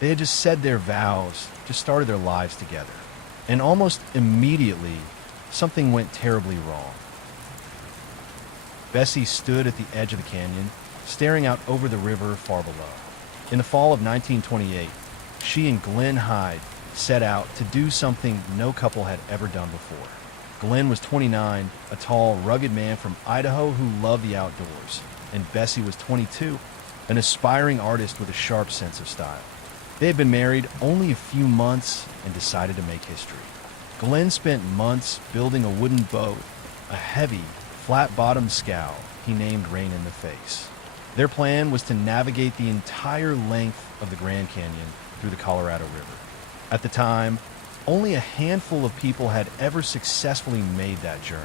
They had just said their vows, just started their lives together. And almost immediately, something went terribly wrong. Bessie stood at the edge of the canyon, staring out over the river far below. In the fall of 1928, she and Glenn Hyde set out to do something no couple had ever done before. Glenn was 29, a tall, rugged man from Idaho who loved the outdoors, and Bessie was 22, an aspiring artist with a sharp sense of style. They had been married only a few months and decided to make history. Glenn spent months building a wooden boat, a heavy, flat-bottomed scow he named Rain in the Face. Their plan was to navigate the entire length of the Grand Canyon through the Colorado River. At the time, only a handful of people had ever successfully made that journey,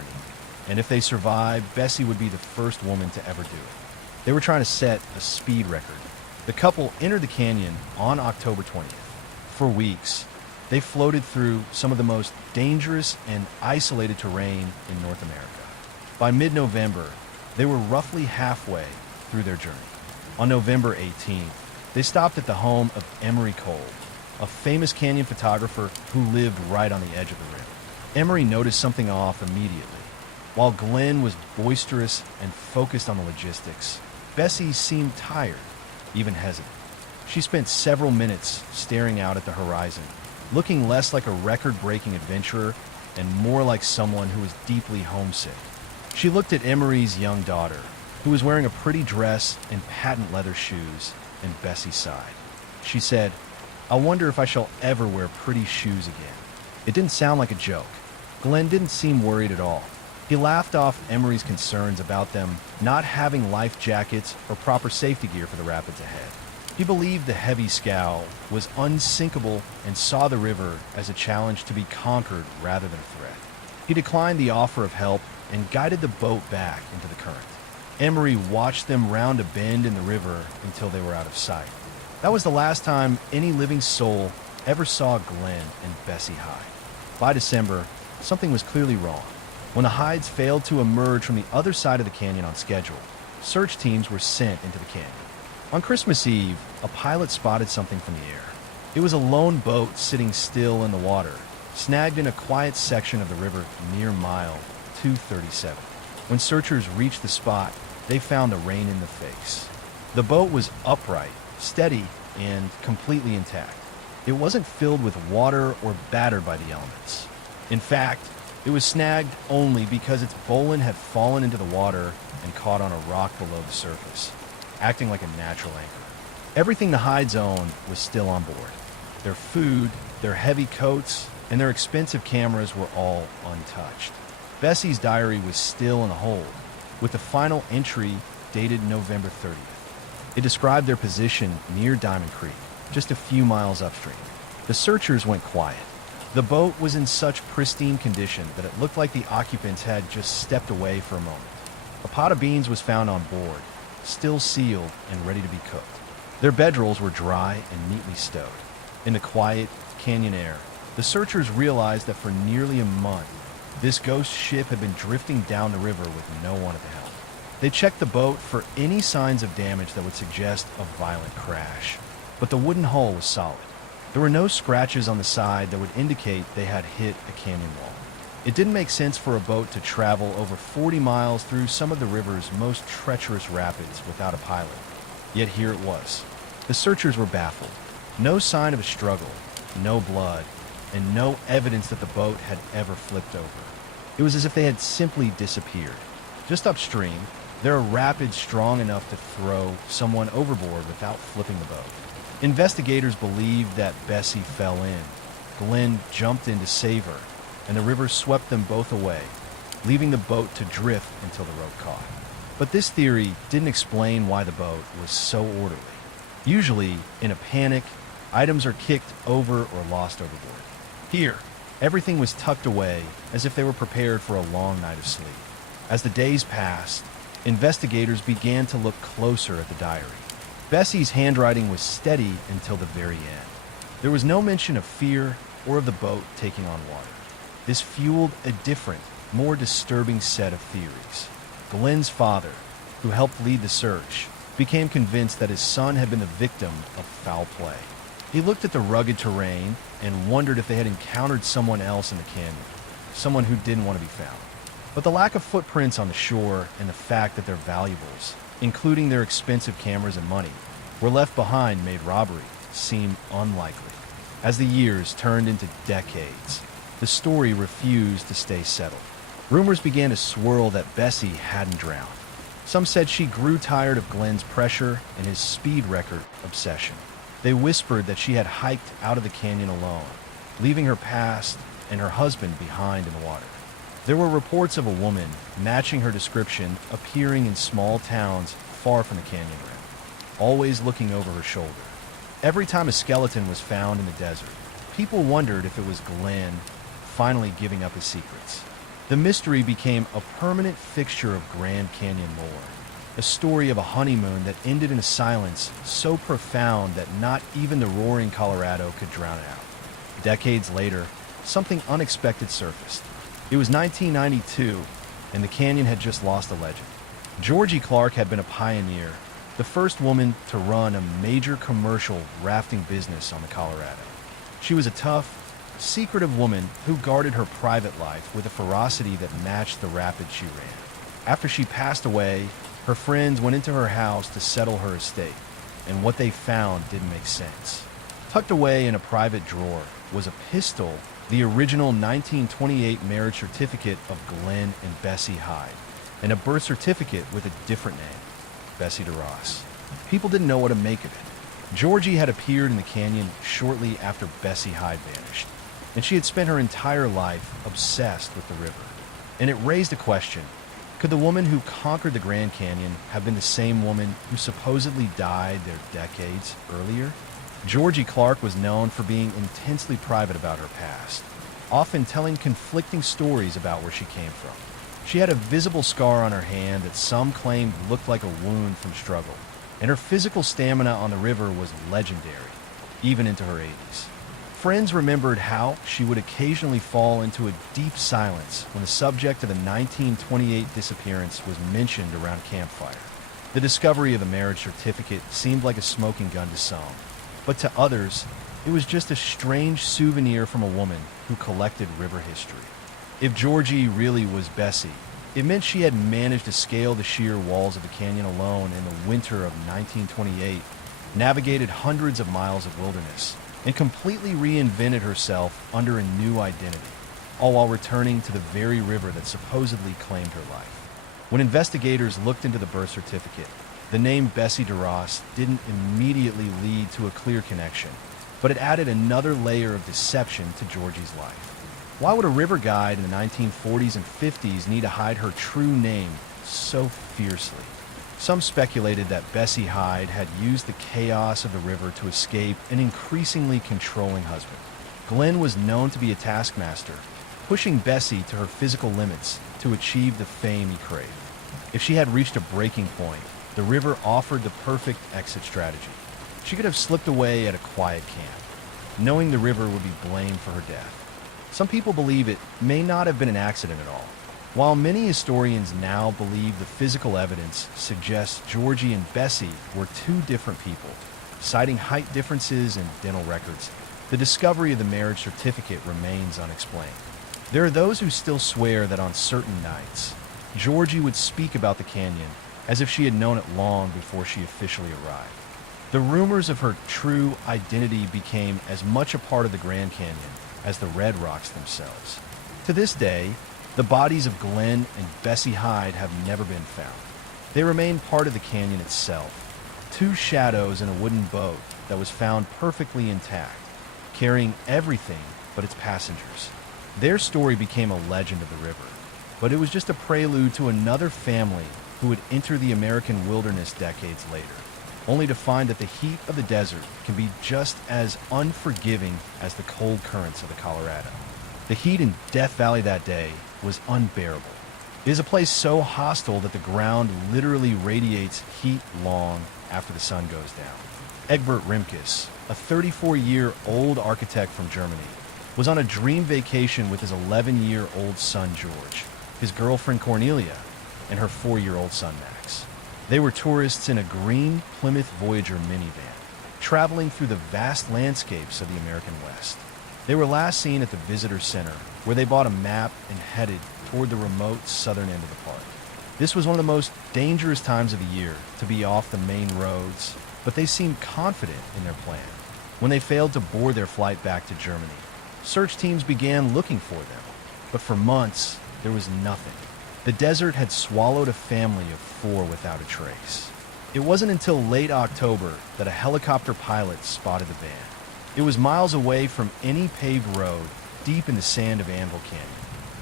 and if they survived, Bessie would be the first woman to ever do it. They were trying to set a speed record. The couple entered the canyon on October 20th. For weeks, they floated through some of the most dangerous and isolated terrain in North America. By mid-November, they were roughly halfway through their journey. On November 18th, they stopped at the home of Emery Cole, a famous canyon photographer who lived right on the edge of the river. Emery noticed something off immediately. While Glenn was boisterous and focused on the logistics, Bessie seemed tired, even hesitant. She spent several minutes staring out at the horizon, looking less like a record-breaking adventurer and more like someone who was deeply homesick. She looked at Emery's young daughter, who was wearing a pretty dress and patent leather shoes, and Bessie sighed. She said, "I wonder if I shall ever wear pretty shoes again." It didn't sound like a joke. Glenn didn't seem worried at all. He laughed off Emery's concerns about them not having life jackets or proper safety gear for the rapids ahead. He believed the heavy scow was unsinkable and saw the river as a challenge to be conquered rather than a threat. He declined the offer of help and guided the boat back into the current. Emery watched them round a bend in the river until they were out of sight. That was the last time any living soul ever saw Glenn and Bessie Hyde. By December, something was clearly wrong. When the Hydes failed to emerge from the other side of the canyon on schedule, search teams were sent into the canyon. On Christmas Eve, a pilot spotted something from the air. It was a lone boat sitting still in the water, snagged in a quiet section of the river near mile 237. When searchers reached the spot, they found the Rain in the Face. The boat was upright, steady, and completely intact. It wasn't filled with water or battered by the elements. In fact, it was snagged only because its bowline had fallen into the water and caught on a rock below the surface, acting like a natural anchor. Everything the Hydes owned was still on board. Their food, their heavy coats, and their expensive cameras were all untouched. Bessie's diary was still in the hold, with the final entry dated November 30th. It described their position near Diamond Creek, just a few miles upstream. The searchers went quiet. The boat was in such pristine condition that it looked like the occupants had just stepped away for a moment. A pot of beans was found on board, still sealed and ready to be cooked. Their bedrolls were dry and neatly stowed. In the quiet, canyon air, the searchers realized that for nearly a month, this ghost ship had been drifting down the river with no one at the helm. They checked the boat for any signs of damage that would suggest a violent crash, but the wooden hull was solid. There were no scratches on the side that would indicate they had hit a canyon wall. It didn't make sense for a boat to travel over 40 miles through some of the river's most treacherous rapids without a pilot. Yet here it was. The searchers were baffled. No sign of a struggle, no blood, and no evidence that the boat had ever flipped over. It was as if they had simply disappeared. Just upstream, there are rapids strong enough to throw someone overboard without flipping the boat. Investigators believed that Bessie fell in. Glenn jumped in to save her, and the river swept them both away, leaving the boat to drift until the rope caught. But this theory didn't explain why the boat was so orderly. Usually, in a panic, items are kicked over or lost overboard. Here, everything was tucked away as if they were prepared for a long night of sleep. As the days passed, investigators began to look closer at the diary. Bessie's handwriting was steady until the very end. There was no mention of fear or of the boat taking on water. This fueled a different, more disturbing set of theories. Glenn's father, who helped lead the search, became convinced that his son had been the victim of foul play. He looked at the rugged terrain and wondered if they had encountered someone else in the canyon, someone who didn't want to be found. But the lack of footprints on the shore and the fact that their valuables, including their expensive cameras and money, were left behind made robbery seem unlikely. As the years turned into decades, the story refused to stay settled. Rumors began to swirl that Bessie hadn't drowned. Some said she grew tired of Glenn's pressure and his speed record obsession. They whispered that she had hiked out of the canyon alone, leaving her past and her husband behind in the water. There were reports of a woman matching her description appearing in small towns far from the canyon rim, always looking over her shoulder. Every time a skeleton was found in the desert, people wondered if it was Glenn finally giving up his secrets. The mystery became a permanent fixture of Grand Canyon lore, a story of a honeymoon that ended in a silence so profound that not even the roaring Colorado could drown it out. Decades later, something unexpected surfaced. It was 1992, and the canyon had just lost a legend. Georgie Clark had been a pioneer, the first woman to run a major commercial rafting business on the Colorado. She was a tough, secretive woman who guarded her private life with a ferocity that matched the rapids she ran. After she passed away, her friends went into her house to settle her estate, and what they found didn't make sense. Tucked away in a private drawer was a pistol, the original 1928 marriage certificate of Glenn and Bessie Hyde, and a birth certificate with a different name, Bessie DeRoss. People didn't know what to make of it. Georgie had appeared in the canyon shortly after Bessie Hyde vanished, and she had spent her entire life obsessed with the river. And it raised a question: could the woman who conquered the Grand Canyon have been the same woman who supposedly died there decades earlier? Georgie Clark was known for being intensely private about her past, often telling conflicting stories about where she came from. She had a visible scar on her hand that some claimed looked like a wound from struggle, and her physical stamina on the river was legendary, even into her 80s. Friends remembered how she would occasionally fall into a deep silence when the subject of the 1928 disappearance was mentioned around a campfire. The discovery of the marriage certificate seemed like a smoking gun to some, but to others, it was just a strange souvenir from a woman who collected river history. If Georgie really was Bessie, it meant she had managed to scale the sheer walls of the canyon alone in the winter of 1928, navigated hundreds of miles of wilderness, and completely reinvented herself under a new identity, all while returning to the very river that supposedly claimed her life. When investigators looked into the birth certificate, the name Bessie DeRoss didn't immediately lead to a clear connection, but it added another layer of deception to Georgie's life. Why would a river guide in the 1940s and 50s need to hide her true name so fiercely? Some speculated that Bessie Hyde had used the chaos of the river to escape an increasingly controlling husband. Glenn was known to be a taskmaster, pushing Bessie to her physical limits to achieve the fame he craved. If she had reached a breaking point, the river offered the perfect exit strategy. She could have slipped away at a quiet camp, knowing the river would be blamed for her death. Some people believe it may not have been an accident at all, while many historians now believe the physical evidence suggests Georgie and Bessie were two different people. Citing height differences and dental records, the discovery of the marriage certificate remains unexplained. There are those who still swear that on certain nights, Georgie would speak about the canyon as if she had known it long before she officially arrived. The rumors of her true identity became as much a part of the Grand Canyon as the Red Rocks themselves. To this day, the bodies of Glenn and Bessie Hyde have never been found. They remain part of the canyon itself, two shadows in a wooden boat that was found perfectly intact, carrying everything but its passengers. Their story became a legend of the river, but it was just a prelude to another family who would enter the American wilderness decades later, only to find that the heat of the desert can be just as unforgiving as the cold currents of the Colorado. The heat in Death Valley that day was unbearable. It is a place so hostile that the ground literally radiates heat long after the sun goes down. Egbert Rimkus, a 34-year-old architect from Germany, was on a dream vacation with his 11-year-old son George, his girlfriend Cornelia, and her 4-year-old son Max. They were tourists in a green Plymouth Voyager minivan, traveling through the vast landscapes of the American West. They were last seen at the visitor center, where they bought a map and headed toward the remote southern end of the park. This was one of the most dangerous times of the year to be off the main roads, but they seemed confident in their plan. When they failed to board their flight back to Germany, search teams began looking for them, but for months, there was nothing. The desert had swallowed a family of 4 without a trace. It wasn't until late October that a helicopter pilot spotted the van. It was miles away from any paved road, deep in the sand of Anvil Canyon,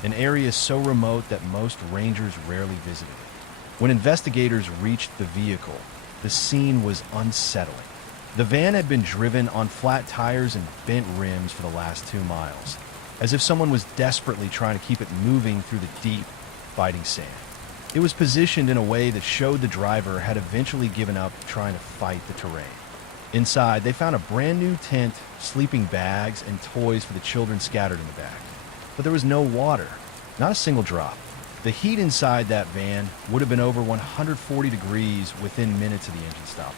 an area so remote that most rangers rarely visited it. When investigators reached the vehicle, the scene was unsettling. The van had been driven on flat tires and bent rims for the last 2 miles, as if someone was desperately trying to keep it moving through the deep, biting sand. It was positioned in a way that showed the driver had eventually given up trying to fight the terrain. Inside, they found a brand new tent, sleeping bags, and toys for the children scattered in the back. But there was no water, not a single drop. The heat inside that van would have been over 140 degrees within minutes of the engine stopping.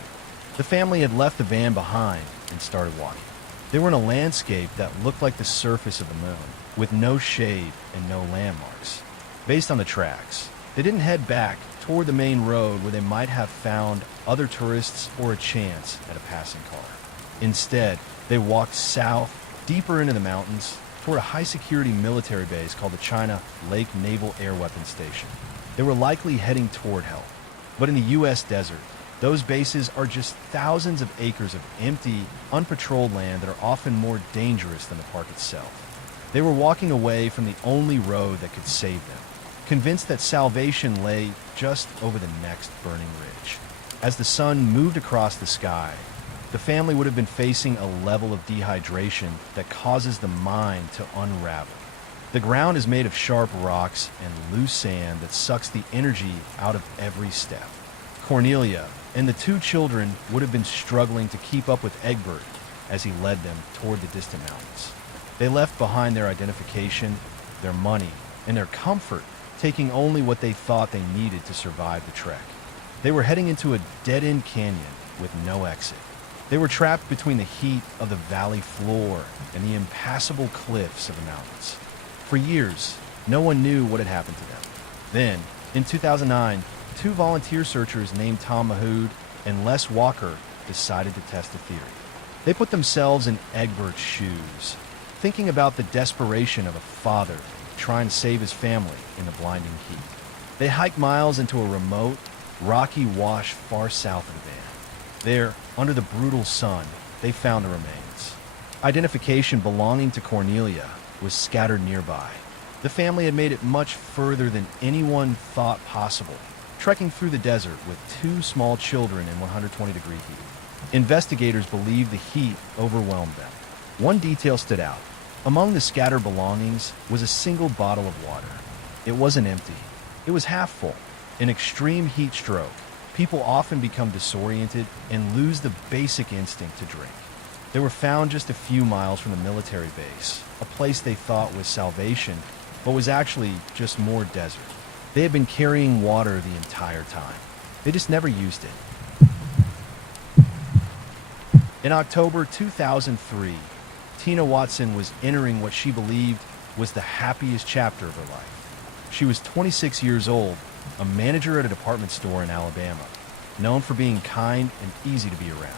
The family had left the van behind and started walking. They were in a landscape that looked like the surface of the moon, with no shade and no landmarks. Based on the tracks, they didn't head back toward the main road where they might have found other tourists or a chance at a passing car. Instead, they walked south, deeper into the mountains, toward a high-security military base called the China Lake Naval Air Weapons Station. They were likely heading toward help. But in the U.S. desert, those bases are just thousands of acres of empty, unpatrolled land that are often more dangerous than the park itself. They were walking away from the only road that could save them, convinced that salvation lay just over the next burning ridge. As the sun moved across the sky, the family would have been facing a level of dehydration that causes the mind to unravel. The ground is made of sharp rocks and loose sand that sucks the energy out of every step. Cornelia and the 2 children would have been struggling to keep up with Egbert as he led them toward the distant mountains. They left behind their identification, their money, and their comfort, taking only what they thought they needed to survive the trek. They were heading into a dead-end canyon with no exit. They were trapped between the heat of the valley floor and the impassable cliffs of the mountains. For years, no one knew what had happened to them. Then, in 2009, 2 volunteer searchers named Tom Mahood and Les Walker decided to test a theory. They put themselves in Egbert's shoes, thinking about the desperation of a father trying to save his family in the blinding heat. They hiked miles into a remote, rocky wash far south of the van. There, under the brutal sun, they found the remains. Identification belonging to Cornelia was scattered nearby. The family had made it much further than anyone thought possible, trekking through the desert with 2 small children in 120-degree heat. Investigators believe the heat overwhelmed them. One detail stood out. Among the scattered belongings was a single bottle of water. It wasn't empty. It was half full. In extreme heat stroke, people often become disoriented and lose the basic instinct to drink. They were found just a few miles from the military base, a place they thought was salvation, but was actually just more desert. They had been carrying water the entire time. They just never used it. In October 2003, Tina Watson was entering what she believed was the happiest chapter of her life. She was 26 years old, a manager at a department store in Alabama, known for being kind and easy to be around.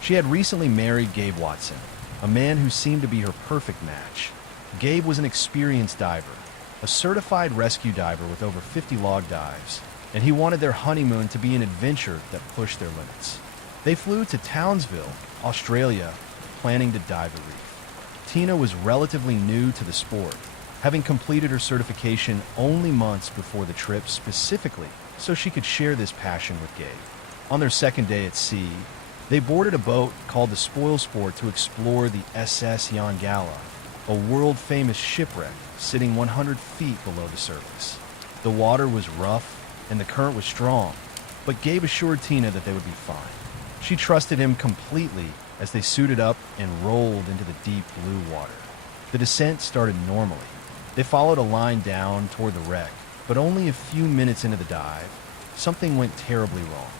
She had recently married Gabe Watson, a man who seemed to be her perfect match. Gabe was an experienced diver, a certified rescue diver with over 50 log dives, and he wanted their honeymoon to be an adventure that pushed their limits. They flew to Townsville, Australia, planning to dive a reef. Tina was relatively new to the sport, having completed her certification only months before the trip specifically so she could share this passion with Gabe. On their second day at sea, they boarded a boat called the Spoil Sport to explore the SS Jan Gala, a world-famous shipwreck sitting 100 feet below the surface. The water was rough and the current was strong, but Gabe assured Tina that they would be fine. She trusted him completely as they suited up and rolled into the deep blue water. The descent started normally. They followed a line down toward the wreck, but only a few minutes into the dive, something went terribly wrong.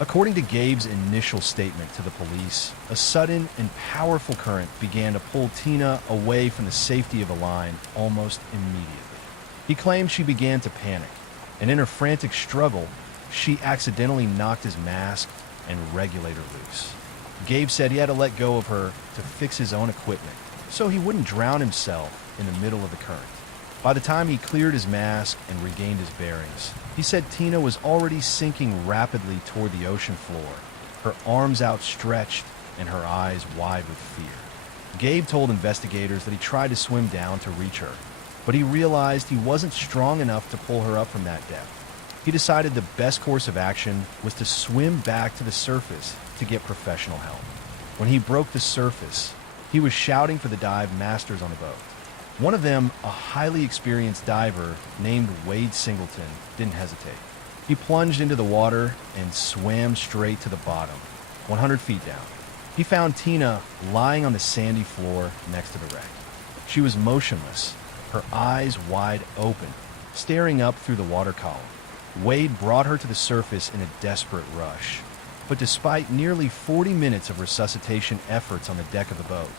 According to Gabe's initial statement to the police, a sudden and powerful current began to pull Tina away from the safety of the line almost immediately. He claimed she began to panic, and in her frantic struggle, she accidentally knocked his mask and regulator loose. Gabe said he had to let go of her to fix his own equipment so he wouldn't drown himself in the middle of the current. By the time he cleared his mask and regained his bearings, he said Tina was already sinking rapidly toward the ocean floor, her arms outstretched and her eyes wide with fear. Gabe told investigators that he tried to swim down to reach her, but he realized he wasn't strong enough to pull her up from that depth. He decided the best course of action was to swim back to the surface to get professional help. When he broke the surface, he was shouting for the dive masters on the boat. One of them, a highly experienced diver named Wade Singleton, didn't hesitate. He plunged into the water and swam straight to the bottom, 100 feet down. He found Tina lying on the sandy floor next to the wreck. She was motionless, her eyes wide open, staring up through the water column. Wade brought her to the surface in a desperate rush. But despite nearly 40 minutes of resuscitation efforts on the deck of the boat,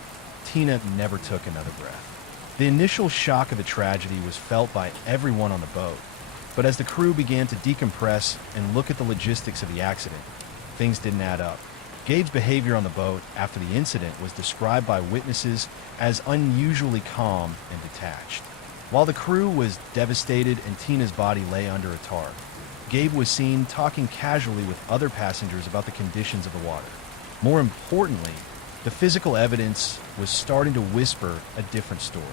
Tina never took another breath. The initial shock of the tragedy was felt by everyone on the boat, but as the crew began to decompress and look at the logistics of the accident, things didn't add up. Gabe's behavior on the boat after the incident was described by witnesses as unusually calm and detached. While the crew was devastated and Tina's body lay under a tarp, Gabe was seen talking casually with other passengers about the conditions of the water. More importantly, the physical evidence was starting to whisper a different story.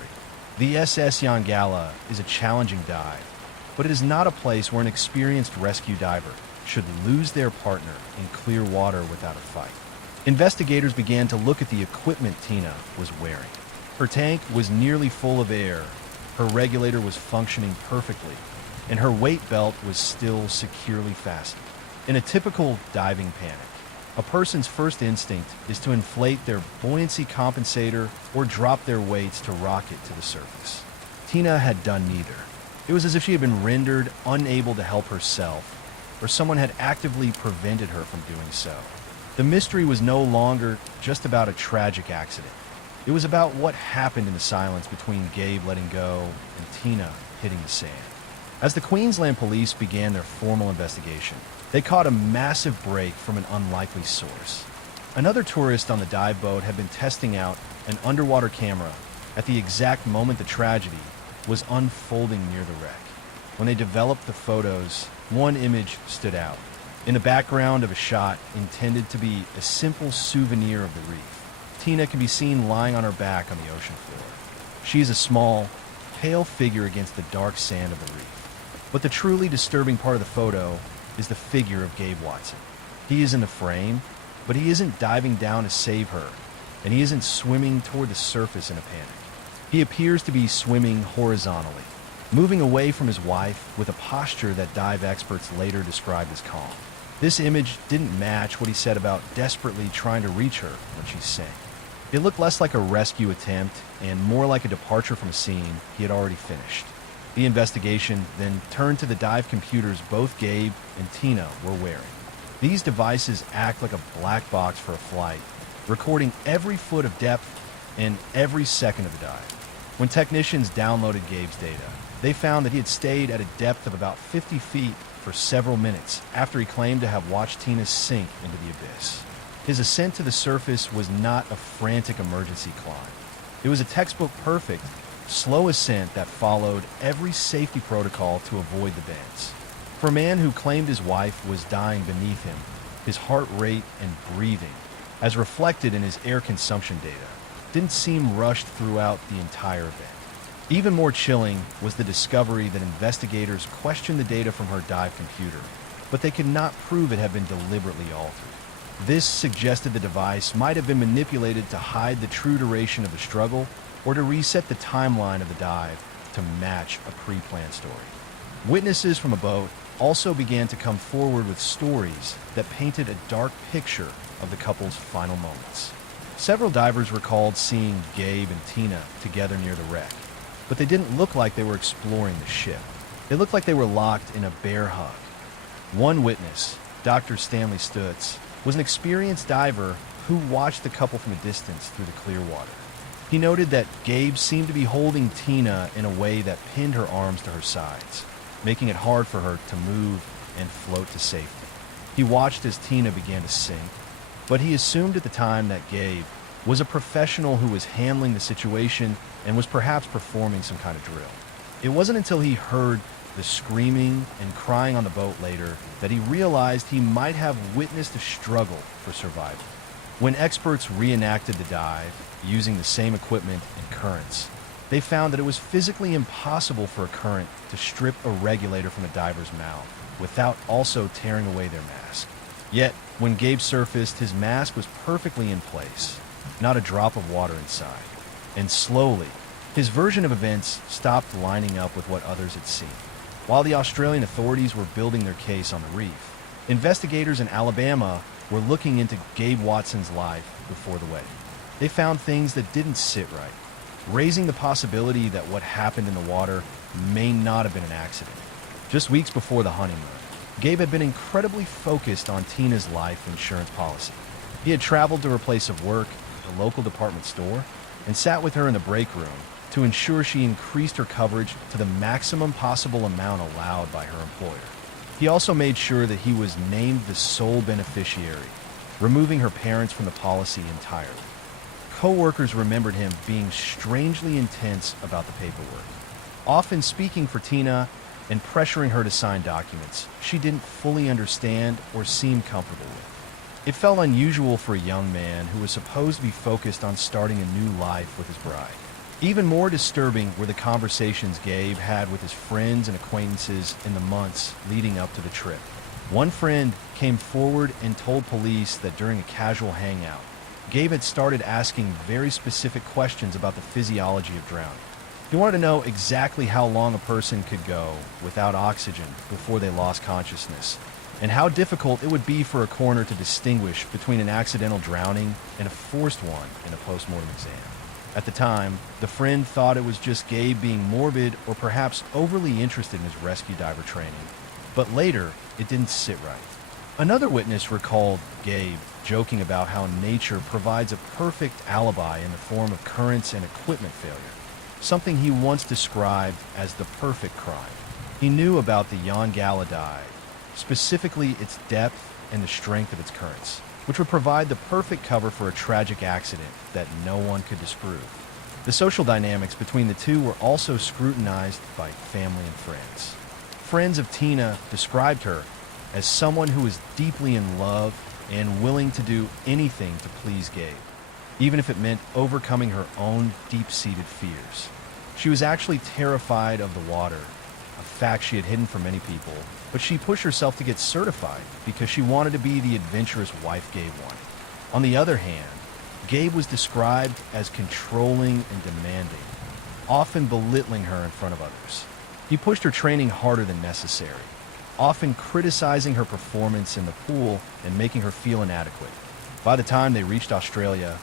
The SS Yongala is a challenging dive, but it is not a place where an experienced rescue diver should lose their partner in clear water without a fight. Investigators began to look at the equipment Tina was wearing. Her tank was nearly full of air, her regulator was functioning perfectly, and her weight belt was still securely fastened. In a typical diving panic, a person's first instinct is to inflate their buoyancy compensator or drop their weights to rocket to the surface. Tina had done neither. It was as if she had been rendered unable to help herself, or someone had actively prevented her from doing so. The mystery was no longer just about a tragic accident. It was about what happened in the silence between Gabe letting go and Tina hitting the sand. As the Queensland police began their formal investigation, they caught a massive break from an unlikely source. Another tourist on the dive boat had been testing out an underwater camera at the exact moment the tragedy was unfolding near the wreck. When they developed the photos, one image stood out. In the background of a shot intended to be a simple souvenir of the reef, Tina can be seen lying on her back on the ocean floor. She is a small, pale figure against the dark sand of the reef. But the truly disturbing part of the photo is the figure of Gabe Watson. He is in the frame, but he isn't diving down to save her, and he isn't swimming toward the surface in a panic. He appears to be swimming horizontally, moving away from his wife with a posture that dive experts later described as calm. This image didn't match what he said about desperately trying to reach her when she sank. It looked less like a rescue attempt and more like a departure from a scene he had already finished. The investigation then turned to the dive computers both Gabe and Tina were wearing. These devices act like a black box for a flight, recording every foot of depth and every second of the dive. When technicians downloaded Gabe's data, they found that he had stayed at a depth of about 50 feet for several minutes after he claimed to have watched Tina sink into the abyss. His ascent to the surface was not a frantic emergency climb. It was a textbook perfect, slow ascent that followed every safety protocol to avoid the bends. For a man who claimed his wife was dying beneath him, his heart rate and breathing, as reflected in his air consumption data, didn't seem rushed throughout the entire event. Even more chilling was the discovery that investigators questioned the data from her dive computer, but they could not prove it had been deliberately altered. This suggested the device might have been manipulated to hide the true duration of the struggle or to reset the timeline of the dive to match a pre-planned story. Witnesses from a boat also began to come forward with stories that painted a dark picture of the couple's final moments. Several divers recalled seeing Gabe and Tina together near the wreck, but they didn't look like they were exploring the ship. They looked like they were locked in a bear hug. One witness, Dr. Stanley Stutz, was an experienced diver who watched the couple from a distance through the clear water. He noted that Gabe seemed to be holding Tina in a way that pinned her arms to her sides, making it hard for her to move and float to safety. He watched as Tina began to sink, but he assumed at the time that Gabe was a professional who was handling the situation and was perhaps performing some kind of drill. It wasn't until he heard the screaming and crying on the boat later that he realized he might have witnessed a struggle for survival. When experts reenacted the dive using the same equipment and currents, they found that it was physically impossible for a current to strip a regulator from a diver's mouth without also tearing away their mask. Yet, when Gabe surfaced, his mask was perfectly in place, not a drop of water inside. And slowly, his version of events stopped lining up with what others had seen. While the Australian authorities were building their case on the reef, investigators in Alabama were looking into Gabe Watson's life before the wedding. They found things that didn't sit right, raising the possibility that what happened in the water may not have been an accident. Just weeks before the honeymoon, Gabe had been incredibly focused on Tina's life insurance policy. He had traveled to her place of work, a local department store, and sat with her in the break room to ensure she increased her coverage to the maximum possible amount allowed by her employer. He also made sure that he was named the sole beneficiary, removing her parents from the policy entirely. Co-workers remembered him being strangely intense about the paperwork, often speaking for Tina and pressuring her to sign documents she didn't fully understand or seem comfortable with. It felt unusual for a young man who was supposed to be focused on starting a new life with his bride. Even more disturbing were the conversations Gabe had with his friends and acquaintances in the months leading up to the trip. One friend came forward and told police that during a casual hangout, Gabe had started asking very specific questions about the physiology of drowning. He wanted to know exactly how long a person could go without oxygen before they lost consciousness, and how difficult it would be for a coroner to distinguish between an accidental drowning and a forced one in a post-mortem exam. At the time, the friend thought it was just Gabe being morbid or perhaps overly interested in his rescue diver training, but later it didn't sit right. Another witness recalled Gabe joking about how nature provides a perfect alibi in the form of currents and equipment failure, something he once described as the perfect crime. He knew about the Yongala dive, specifically its depth and the strength of its currents, which would provide the perfect cover for a tragic accident that no one could disprove. The social dynamics between the two were also scrutinized by family and friends. Friends of Tina described her as someone who was deeply in love and willing to do anything to please Gabe, even if it meant overcoming her own deep-seated fears. She was actually terrified of the water, a fact she had hidden from many people, but she pushed herself to get certified because she wanted to be the adventurous wife Gabe wanted. On the other hand, Gabe was described as controlling and demanding, often belittling her in front of others. He pushed her training harder than necessary, often criticizing her performance in the pool and making her feel inadequate. By the time they reached Australia,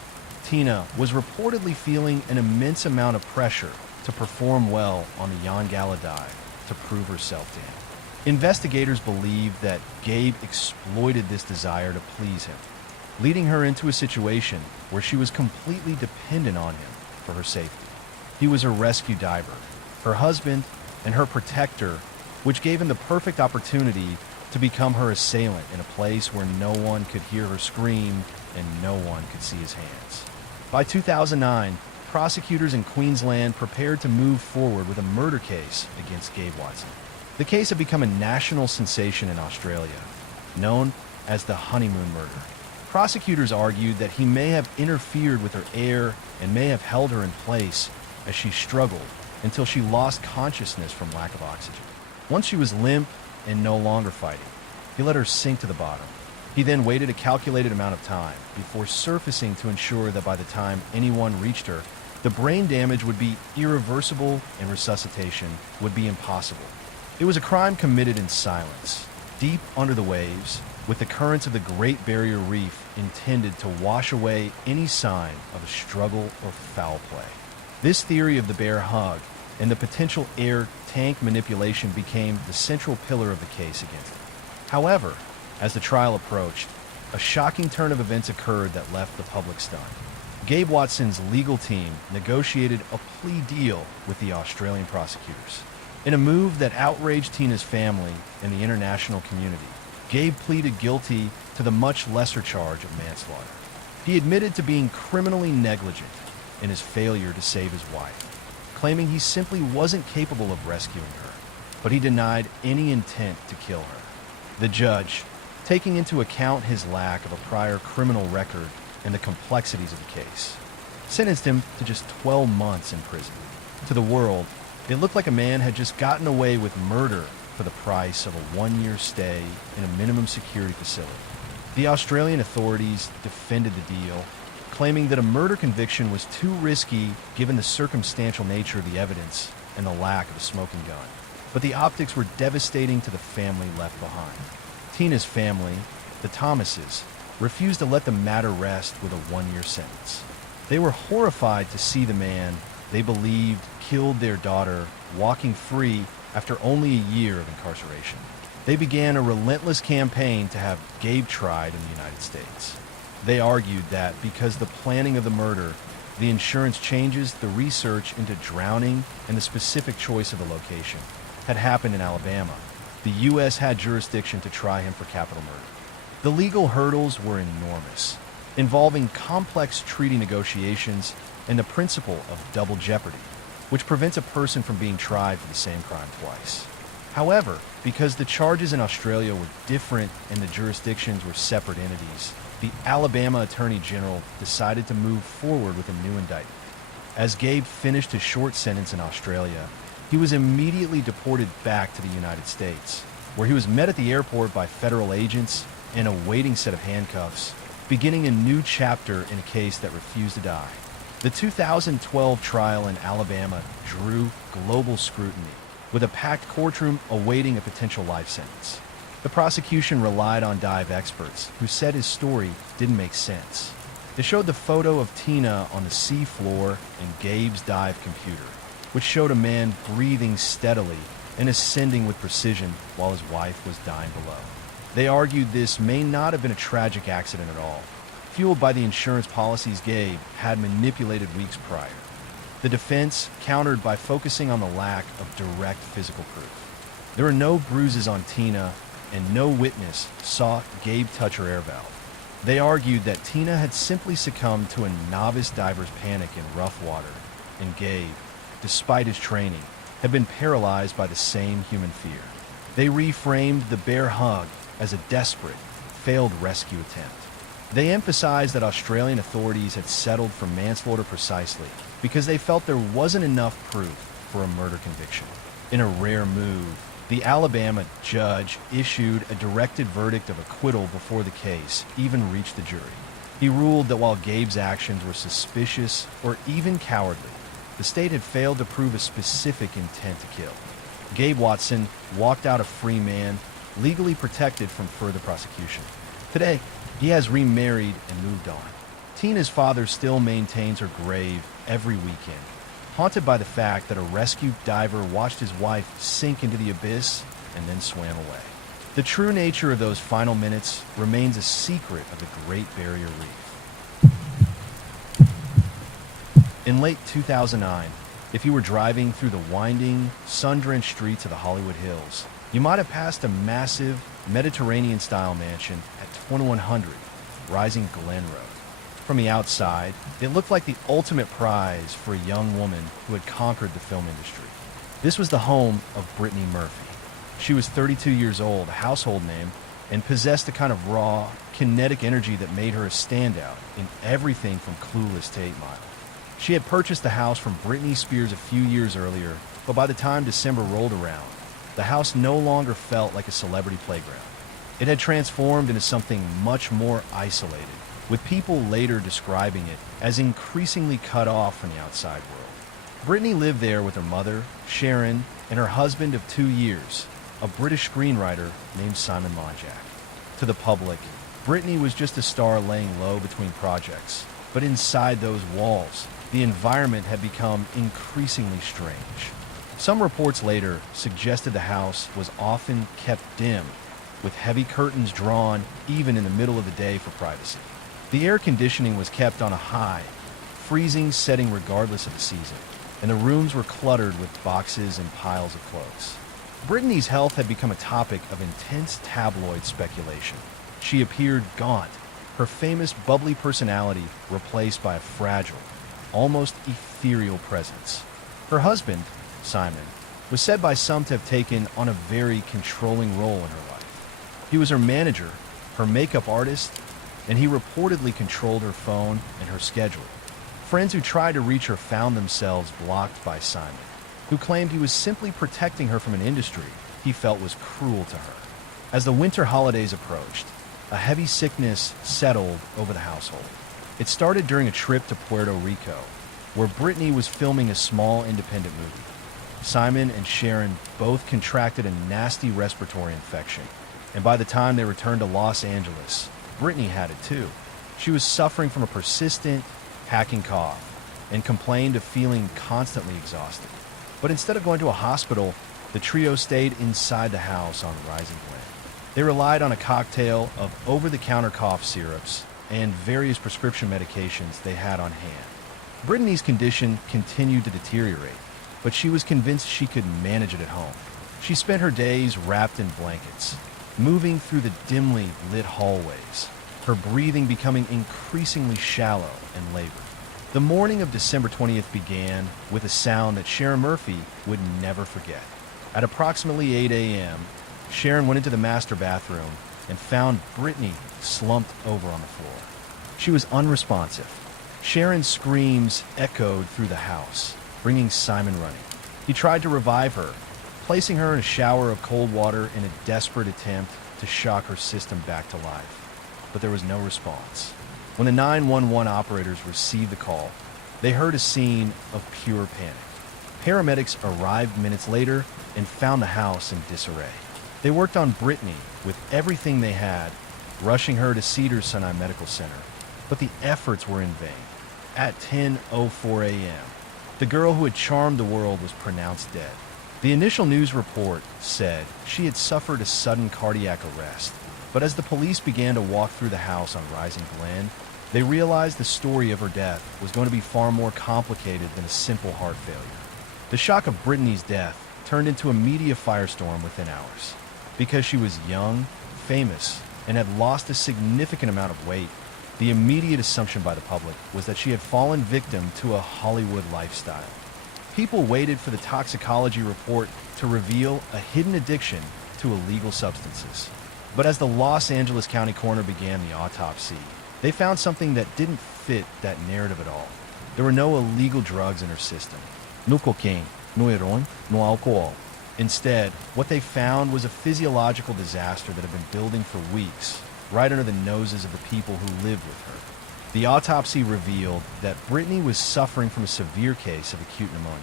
Tina was reportedly feeling an immense amount of pressure to perform well on the Yongala dive to prove herself to him. Investigators believe that Gabe exploited this desire to please him, leading her into a situation where she was completely dependent on him for her safety. He was her rescue diver, her husband, and her protector, which gave him the perfect opportunity to become her assailant in a place where no one could hear her scream and no one could see his hands. By 2009, prosecutors in Queensland prepared to move forward with a murder case against Gabe Watson. The case had become a national sensation in Australia, known as the honeymoon murder. Prosecutors argued that he may have interfered with her air and may have held her in place as she struggled until she lost consciousness from lack of oxygen. Once she was limp and no longer fighting, he let her sink to the bottom. He then waited a calculated amount of time before surfacing to ensure that by the time anyone reached her, the brain damage would be irreversible and resuscitation would be impossible. It was a crime committed in silence, deep under the waves, with the currents of the Great Barrier Reef intended to wash away any sign of a struggle or foul play. This theory of the bear hug and the potential air tank manipulation became the central pillar of the case against him. However, As the trial approached, a shocking turn of events occurred that left the public stunned. Gabe Watson's legal team negotiated a plea deal with the Australian prosecutors. In a move that outraged Tina's family and the international community, Gabe pleaded guilty to the much lesser charge of manslaughter. He admitted to being criminally negligent in his failure to save his wife, claiming he simply wasn't capable of rescuing her, but he denied any intent to kill her. The judge, taking into account his lack of a prior criminal record and the complexities of the case, sentenced him to just 12 months in prison. To the world, it looked like a man had just gotten away with murder for the price of a 1-year stay in a minimum security facility. The Australian authorities defended the deal, claiming that a murder conviction was too risky given the circumstantial nature of the evidence and the lack of a smoking gun. But the optics were devastating to the family left behind. Tina's family, the Thomases, refused to let the matter rest with a 1-year sentence. They were horrified to see the man they believed killed their daughter walking free after only a year of incarceration. They began a relentless campaign to have Gabe tried in the United States. They argued that because the planning of the murder, the insurance changes, the research into drowning, and the specific choice of the location had happened in Alabama, the U.S. had jurisdiction to try him for capital murder. The legal hurdles were enormous, involving complex treaty negotiations and the principle of double jeopardy, which prevents a person from being tried for the same crime twice. However, because the charges in Australia were different and the jurisdictions were separate entities, the Alabama Attorney General decided to move forward with a new indictment. As Gabe finished his short sentence in Australia, he was immediately deported back to the United States, where he was met at the airport by federal agents and a waiting set of handcuffs, beginning a new chapter in a case that refused to die. The 2012 trial in Alabama drew global scrutiny, with a packed courtroom awaiting a potential life sentence. The prosecution relied on dive experts who said his story didn't make sense. They showed the photo of Tina on the sea floor and Gabe's dive computer, which showed a man breathing steadily and ascending with precision while his wife was dying below. They argued this may not have been a tragic accident at all, fueled by the insurance policies Gabe had manipulated weeks prior. The defense countered by focusing on the lack of direct physical proof. There were no bruises on Tina, and no witness saw Gabe touch her air valve. They argued that Tina had simply succumbed to a novice diver's panic in rough water, and Gabe, despite his training, had been paralyzed by the same human fear. They reframed the bear hug as a desperate, failed rescue attempt. They emphasized that Australian authorities had settled for manslaughter precisely because they felt there wasn't enough proof for a murder conviction. In a rare move, the Alabama judge issued a directed verdict of acquittal before the case even reached the jury. He ruled that while Gabe's actions were suspicious or even cowardly, the state had failed to prove a specific intent to kill. Gabe Watson walked out a free man, legally protected from further prosecution. Today, he has remarried and moved on. Tina's father still maintains her grave every weekend, haunted by the fact that a rescue diver watched his wife sink into the abyss and then swam away. The true nature of those final minutes remains a secret of the Great Barrier Reef. In late 2009, if you were driving through the winding, sun-drenched streets of the Hollywood Hills, you might have passed a massive Mediterranean-style mansion at 2100 Rising Glen Road. From the outside, it looked like the ultimate prize for a young woman who had conquered the film industry. This was the home of Brittany Murphy. She was 32 years old, a household name, and possessed the kind of raw, kinetic energy that made her a standout in everything from Clueless to 8 Mile. She had purchased the house from Britney Spears a few years earlier, but by the time December rolled around, the house no longer felt like a celebrity playground. It had transformed into something much more isolated, with people later describing it as increasingly cut off from the outside world. Brittany lived there with her mother, Sharon, and her husband of 2 years, a British screenwriter named Simon Monjack. To the public, Brittany was just a star laying low between projects, but inside those walls, the environment had become increasingly strange. Some reports later suggested the house was often kept dim, with heavy curtains drawn even in the middle of the day for privacy. The air conditioning was kept on a high, freezing setting regardless of the season, and the rooms were cluttered with boxes and piles of clothes. Brittany's health had become a topic of intense tabloid speculation. She appeared gaunt, her famous bubbly personality replaced by a fragile, almost ethereal presence. Her husband, Simon, was said by some to have taken on a very controlling role in her life. He was her manager, her makeup artist, and he reportedly controlled her phone and her schedule. Friends who tried to reach her found themselves blocked by Simon, who claimed he was simply protecting her from an industry he felt was cruel to her. As the winter holidays approached, a heavy sickness settled over the household. It started during a trip to Puerto Rico, where Brittany was filming a small independent movie. Simon and Sharon both contracted a nasty respiratory infection, and by the time they returned to Los Angeles, Brittany had it too. She was suffering from a persistent, hacking cough and complained of feeling constantly exhausted. But instead of going to a hospital, the trio stayed inside the house on Rising Glen. They relied on a cocktail of over-the-counter cough syrups and various prescription medications they had on hand. Brittany's condition continued to deteriorate, but she was convinced she could manage it at home. She spent her days wrapped in blankets, moving through the dimly lit hallways, her breathing becoming increasingly shallow and labored. The morning of December 20th began with a sound that Sharon Murphy would never forget. At approximately 8 a.m., Sharon went into the master bathroom and found Brittany slumped over on the floor. She was unresponsive. Sharon's screams echoed through the house, bringing Simon running. He tried to revive her, placing her in a shower of cold water in a desperate attempt to shock her system back to life. But there was no response. When the 911 operators received the call, they heard a scene of pure panic. Paramedics arrived minutes later and found the house in disarray. They worked on Brittany with everything they had, rushing her to Cedars-Sinai Medical Center, but the efforts were in vain. At 10:04 a.m., the girl who had charmed the world was pronounced dead. The initial news report said she had suffered a sudden cardiac arrest, but as the police began to walk through the house on Rising Glen, they realized the story of her death was going to be far more complicated than a simple heart failure. The shock of Brittany's death turned into a media firestorm within hours. Because she was young, famous, and had lost a significant amount of weight, the immediate assumption by the public was that she had fallen victim to a Hollywood lifestyle. People waited for the toxicology report to reveal a hidden addiction to illegal substances. But as the Los Angeles County coroner began the autopsy, they found something that didn't fit that narrative at all. There were no illegal drugs in her system. No cocaine, no heroin, no alcohol. Instead, what they found was a physiological disaster that had been building for weeks, right under the noses of the people who lived with her. The autopsy revealed that Brittany was suffering from a severe case of acute pneumonia.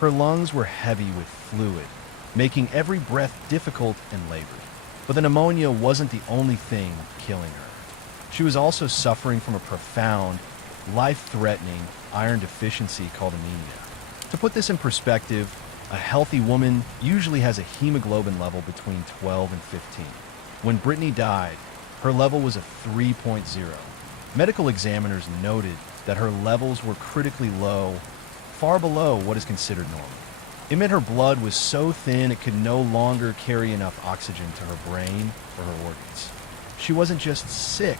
Her lungs were heavy with fluid, making every breath difficult and labored. But the pneumonia wasn't the only thing killing her. She was also suffering from a profound, life-threatening iron deficiency called anemia. To put this in perspective, a healthy woman usually has a hemoglobin level between 12 and 15. When Brittany died, her level was a 3.0. Medical examiners noted that her levels were critically low, far below what is considered normal. It meant her blood was so thin it could no longer carry enough oxygen to her brain or her organs. She wasn't just sick,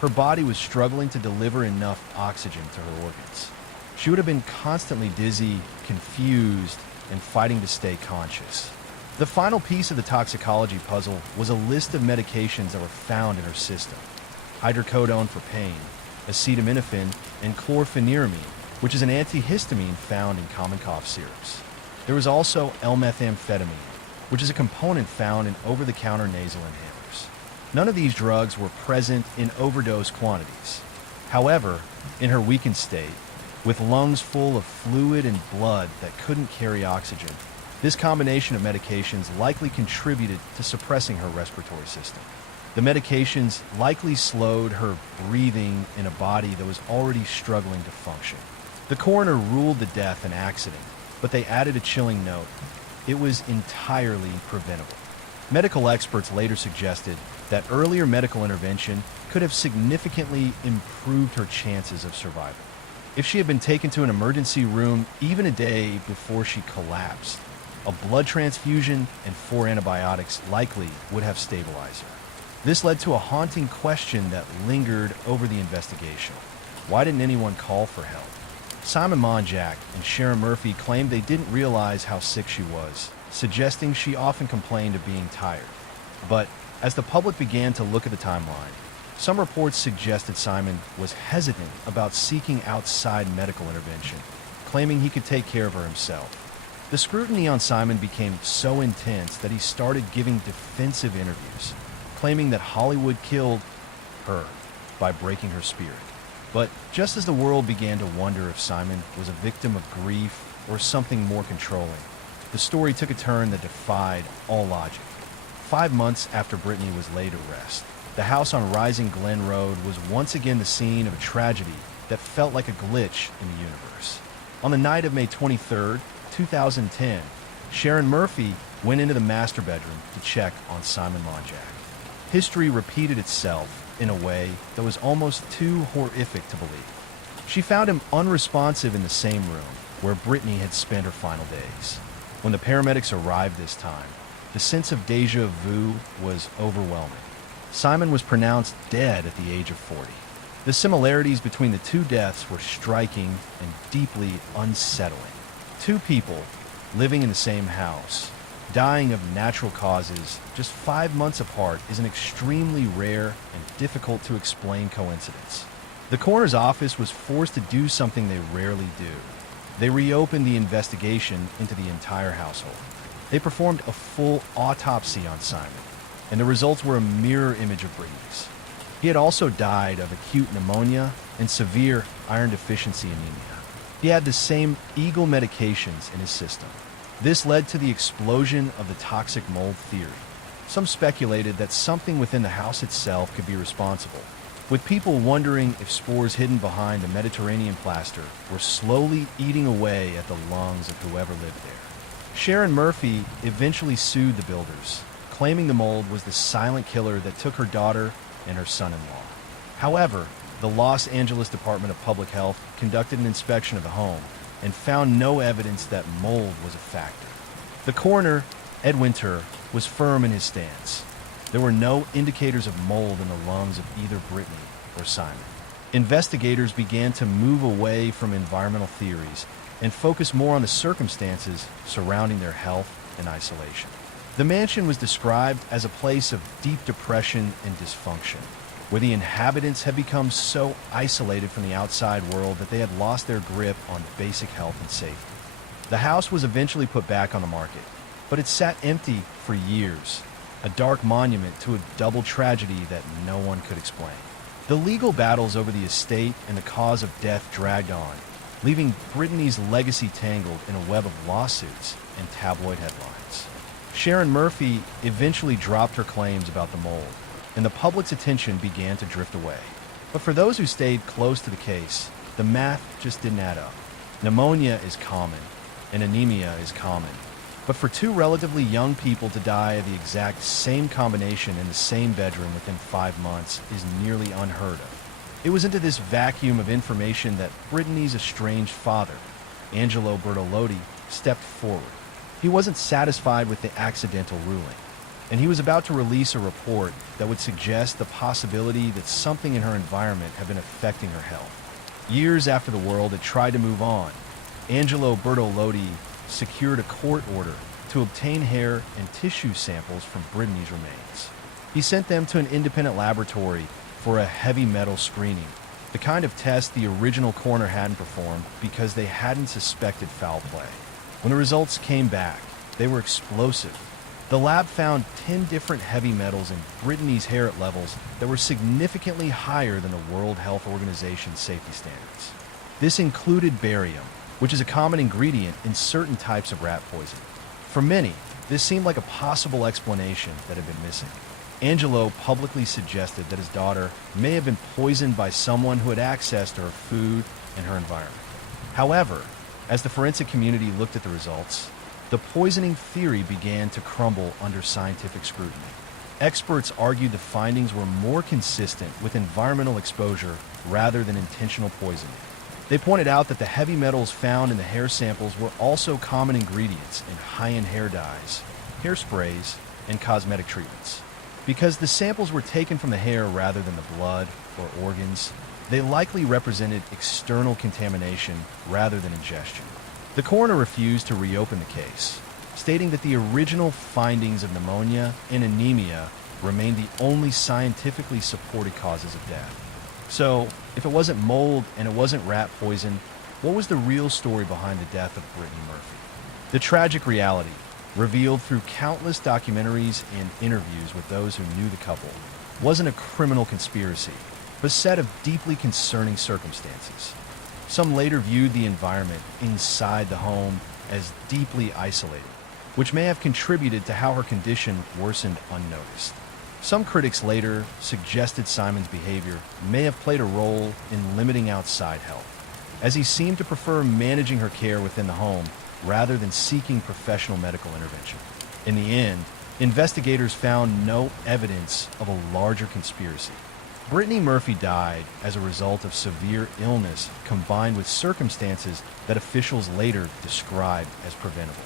her body was struggling to deliver enough oxygen to her organs. She would have been constantly dizzy, confused, and fighting to stay conscious. The final piece of the toxicology puzzle was a list of medications that were found in her system. Hydrocodone for pain, acetaminophen, and chlorpheniramine, which is an antihistamine found in common cough syrups. There was also L-methamphetamine, which is a component found in over-the-counter nasal inhalers. None of these drugs were present in overdose quantities. However, in her weakened state, with lungs full of fluid and blood that couldn't carry oxygen, this combination of medications likely contributed to suppressing her respiratory system. The medications likely slowed her breathing in a body that was already struggling to function. The coroner ruled the death an accident, but they added a chilling note. It was entirely preventable. Medical experts later suggested that earlier medical intervention could have significantly improved her chances of survival. If she had been taken to an emergency room even a day before she collapsed, a blood transfusion and 4 antibiotics likely would have stabilized her. This led to a haunting question that lingered over the investigation. Why didn't anyone call for help? Simon Monjack and Sharon Murphy claimed they didn't realize how sick she was, suggesting she often complained of being tired. But as the public began to look at the timeline, some reports suggested Simon was hesitant about seeking outside medical intervention, claiming he could take care of her himself. The scrutiny on Simon became so intense that he started giving defensive interviews, claiming that Hollywood killed her by breaking her spirit. But just as the world began to wonder if Simon was a victim of grief or something more controlling, the story took a turn that defied all logic. 5 months after Brittany was laid to rest, the house on Rising Glen Road was once again the scene of a tragedy that felt like a glitch in the universe. On the night of May 23, 2010, Sharon Murphy went into the master bedroom to check on Simon Monjack. History repeated itself in a way that was almost too horrific to believe. She found him unresponsive in the same room where Brittany had spent her final days. When the paramedics arrived this time, the sense of deja vu was overwhelming. Simon was pronounced dead at the age of 40. The similarities between the two deaths were striking and deeply unsettling. Two people living in the same house, dying of natural causes just 5 months apart is an extremely rare and difficult to explain coincidence. The coroner's office was forced to do something they rarely do. They reopened the investigation into the entire household. They performed a full autopsy on Simon, and the results were a mirror image of Brittany's. He had also died of acute pneumonia and severe iron deficiency anemia. He had the same Eagle medications in his system. This led to the explosion of the toxic mold theory. Some speculated that something within the house itself could be responsible, with people wondering if spores hidden behind the Mediterranean plaster were slowly eating away at the lungs of whoever lived there. Sharon Murphy eventually sued the builders, claiming the mold was the silent killer that took her daughter and her son-in-law. However, the Los Angeles Department of Public Health conducted an inspection of the home and found no evidence that mold was a factor. The coroner, Ed Winter, was firm in his stance. There were no indicators of mold in the lungs of either Brittany or Simon. Investigators began to move away from environmental theories and focus more on the circumstances surrounding their health and isolation. The mansion was described as a place of deep depression and dysfunction, where the inhabitants had become so isolated from the outside world that they had lost their grip on basic health and safety. The house was eventually put back on the market, but it sat empty for years, a dark monument to a double tragedy that no one could explain. The legal battles over the estate and the cause of death dragged on, leaving Brittany's legacy tangled in a web of lawsuits and tabloid headlines. Sharon Murphy eventually dropped her claims about the mold, and the public's attention began to drift away. But for those who stayed close to the case, the math just didn't add up. Pneumonia is common, and anemia is common. But for two relatively young people to die of the exact same combination in the same bedroom within 5 months is nearly unheard of. It was into this vacuum of information that Brittany's estranged father, Angelo Bertolotti, stepped forward. He wasn't satisfied with the accidental ruling, and he was about to release a report that would suggest the possibility that something in her environment had been affecting her health. Years after the world had tried to move on, Angelo Bertolotti secured a court order to obtain hair and tissue samples from Brittany's remains. He sent them to an independent laboratory for a heavy metal screening, the kind of test the original coroner hadn't performed because they hadn't suspected foul play. When the results came back, they were explosive. The lab found 10 different heavy metals in Brittany's hair at levels that were significantly higher than the World Health Organization's safety standards. This included barium, which is a common ingredient in certain types of rat poison. For many, this seemed like a possible explanation that had been missing. Angelo publicly suggested that his daughter may have been poisoned by someone who had access to her food and her environment. However, as the forensic community looked at the results, The poisoning theory began to crumble under scientific scrutiny. Experts argued the findings were more consistent with environmental exposure rather than intentional poisoning. They pointed out that the heavy metals found in the hair samples were also common ingredients in high-end hair dyes, hairsprays, and cosmetic treatments. Because the samples were taken from the hair rather than the blood or organs, they likely represented external contamination rather than ingestion. The coroner refused to reopen the case, stating that the original findings of pneumonia and anemia remained the only scientifically supported causes of death. So, if it wasn't mold and it wasn't rat poison, what was the real story behind the death of Brittany Murphy? The tragic reality, revealed through countless documentaries and interviews with those who knew the couple, wasn't a criminal conspiracy, but a set of deeply concerning circumstances. Some later viewed the environment inside the home as deeply isolated, which may have contributed to how her condition worsened unnoticed. Some critics later suggested Simon's behavior may have played a role in limiting outside help, as he seemed to prefer managing her care within the home rather than seeking professional medical intervention. In the end, investigators found no evidence of a larger conspiracy. Brittany Murphy died as a result of severe illness combined with circumstances that officials later described as preventable.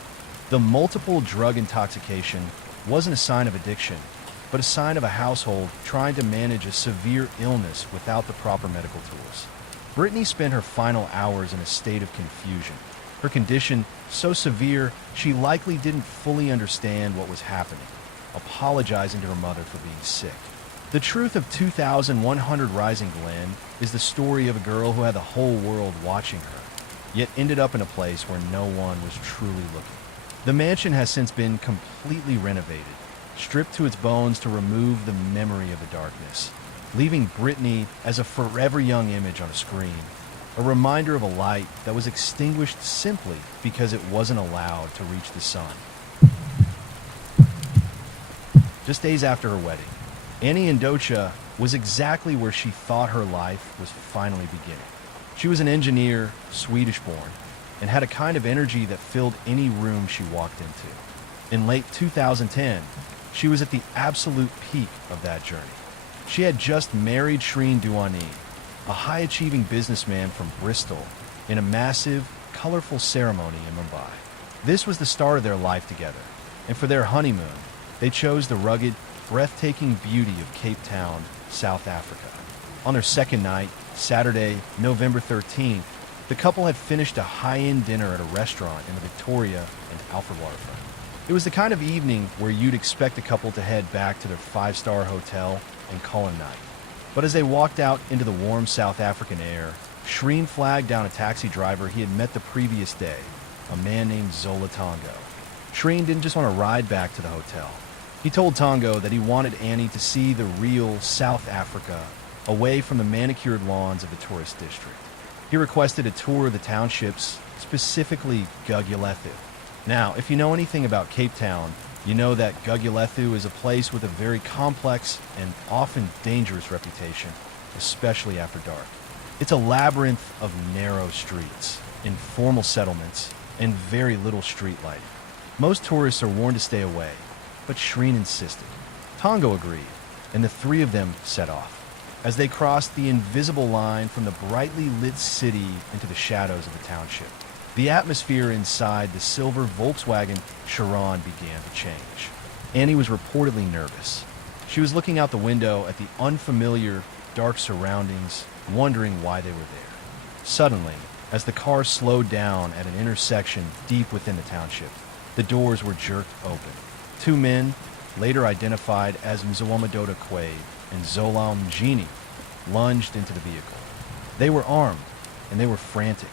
The multiple drug intoxication wasn't a sign of addiction, but a sign of a household trying to manage a severe illness without the proper medical tools. Brittany spent her final hours in a state of confusion. Her condition so severe, she likely didn't fully understand what was happening, apologizing to her mother for being sick. The truth of 2100 Rising Glen is the story of a girl who had the whole world watching her, yet ended up in a place where no one was truly looking. The mansion has since been completely renovated, stripped to its bones to remove the memory of the darkness, leaving Brittany as a forever young image on a screen, a reminder of a light that was extinguished simply because it wasn't allowed to reach the sun. Just days after her wedding, Annie Indocha was exactly where she thought her life was finally beginning. She was an engineer, Swedish-born, and had a kind of energy that filled any room she walked into. In late 2010, she was at the absolute peak of that journey. She had just married Shreen Duani, a high-achieving businessman from Bristol, in a massive, colorful ceremony in Mumbai. This was the start of their life together, and for their honeymoon, they chose the rugged, breathtaking beauty of Cape Town, South Africa. On their second night, Saturday, November 13th, the couple had finished a high-end dinner at a restaurant in the Victoria and Alfred waterfront. It was the kind of evening where you'd expect the couple to head back to their five-star hotel and call a night. But as they walked out into the warm South African air, Shreen flagged down a taxi driver he had met the previous day, a man named Zola Tongo. Shreen didn't just want to ride back to the hotel. He told Tongo that he wanted Annie to see the real South Africa, away from the manicured lawns of the tourist district. He requested a tour of the townships, specifically Gugulethu. Now, if you know anything about Cape Town, you know that Gugulethu is a place with a very complex and often dangerous reputation, especially after dark. It's a labyrinth of narrow streets, informal settlements, and very little street lighting. Most tourists are warned to stay away, but Shreen insisted. Tongo agreed, and the three of them set off. As they crossed the invisible line from the brightly lit city into the shadows of the township, the atmosphere inside the silver Volkswagen Chiron began to change. Annie was reportedly nervous. She was looking out the window at the unfamiliar, dark surroundings, wondering why they were there. Suddenly, as the car slowed down at an intersection deep within the township, the doors were jerked open. Two men, later identified as Mzwamadota Quaid and Zolam Mjini, lunged into the vehicle. They were armed, and they were frantic.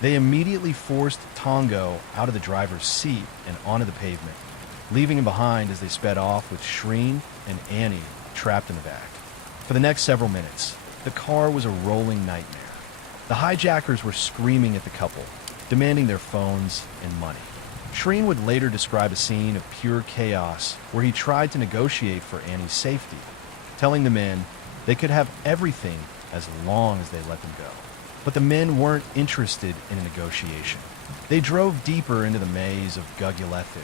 They immediately forced Tongo out of the driver's seat and onto the pavement, leaving him behind as they sped off with Shreen and Annie trapped in the back. For the next several minutes, the car was a rolling nightmare. The hijackers were screaming at the couple, demanding their phones and money. Shreen would later describe a scene of pure chaos where he tried to negotiate for Annie's safety, telling the men they could have everything as long as they let them go. But the men weren't interested in a negotiation. They drove deeper into the maze of Gugulethu,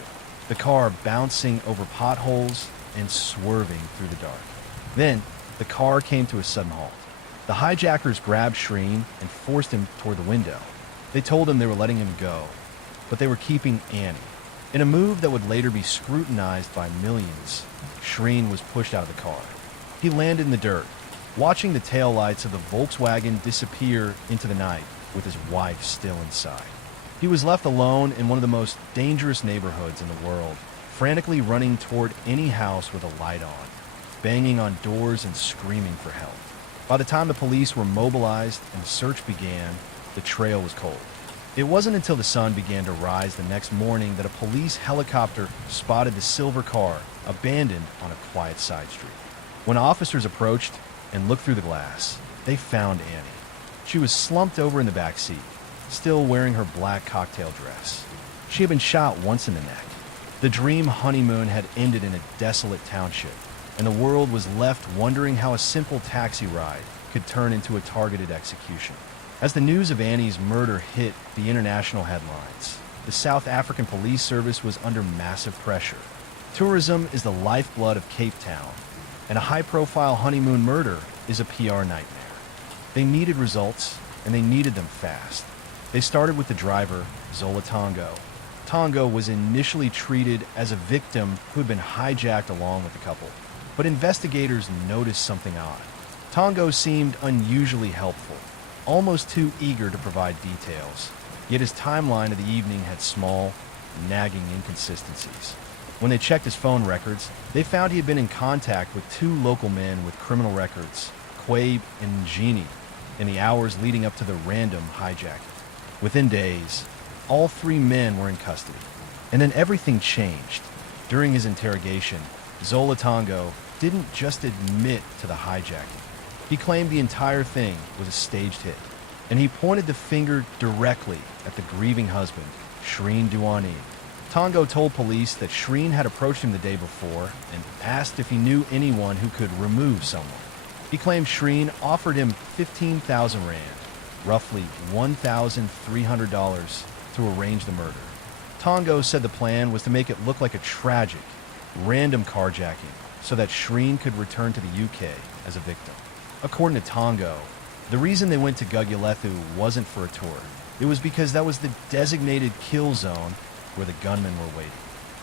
the car bouncing over potholes and swerving through the dark. Then, the car came to a sudden halt. The hijackers grabbed Shreen and forced him toward the window. They told him they were letting him go, but they were keeping Annie. In a move that would later be scrutinized by millions, Shreen was pushed out of the car. He landed in the dirt, watching the taillights of the Volkswagen disappear into the night with his wife still inside. He was left alone in one of the most dangerous neighborhoods in the world, frantically running toward any house with a light on, banging on doors and screaming for help. By the time the police were mobilized and the search began, the trail was cold. It wasn't until the sun began to rise the next morning that a police helicopter spotted the silver car abandoned on a quiet side street. When officers approached and looked through the glass, they found Annie. She was slumped over in the back seat, still wearing her black cocktail dress. She had been shot once in the neck. The dream honeymoon had ended in a desolate township, and the world was left wondering how a simple taxi ride could turn into a targeted execution. As the news of Annie's murder hit the international headlines, the South African Police Service was under massive pressure. Tourism is the lifeblood of Cape Town, and a high-profile honeymoon murder is a PR nightmare. They needed results, and they needed them fast. They started with the driver, Zola Tongo. Tongo was initially treated as a victim who had been hijacked along with the couple, but investigators noticed something odd. Tongo seemed unusually helpful, almost too eager to provide details, yet his timeline of the evening had small, nagging inconsistencies. When they checked his phone records, they found he had been in contact with two local men with criminal records, Quabe and Njini, in the hours leading up to the random hijacking. Within days, all three men were in custody. And then everything changed. During his interrogation, Zola Tongo didn't just admit to the hijacking. He claimed the entire thing was a staged hit, and he pointed the finger directly at the grieving husband, Shreen Duani. Tongo told police that Shreen had approached him the day before and asked if he knew anyone who could remove someone. He claimed Shreen offered him 15,000 rand, roughly $1,300, to arrange the murder. Tongo said the plan was to make it look like a tragic, random carjacking so that Shreen could return to the UK as a victim. According to Tongo, the reason they went to Gugulethu wasn't for a tour. It was because that was the designated kill zone where the gunmen were waiting.